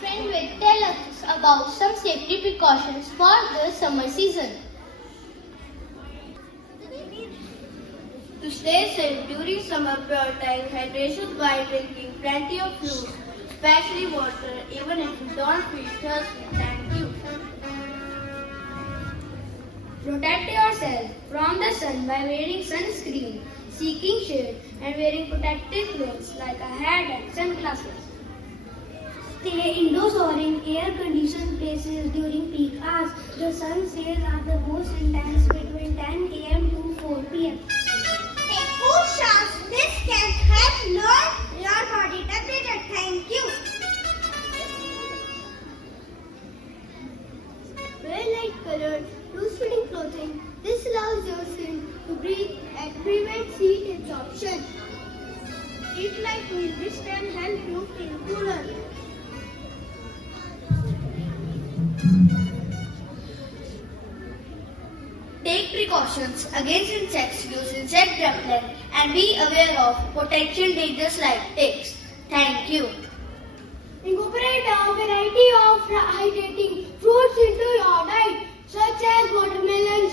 friend will tell us about some safety precautions for the summer season. To stay safe during summer, prioritize hydration by drinking plenty of fluids, especially water, even if you don't feel thirsty. Thank you. Protect yourself from the sun by wearing sunscreen, seeking shade, and wearing protective clothes like a hat and sunglasses. Stay indoors or in air-conditioned places during peak hours. The sun's rays are the most intense between 10 a.m. to 4 p.m. Take cool showers. This can help lower your body temperature. Thank you. Wear light-colored, loose-fitting clothing. This allows your skin to breathe and prevents heat absorption. Eat light meal. This can help you feel cooler. Take precautions against insects. Use insect repellent and be aware of potential dangers like ticks. Thank you. Incorporate a variety of hydrating fruits into your diet, such as watermelons,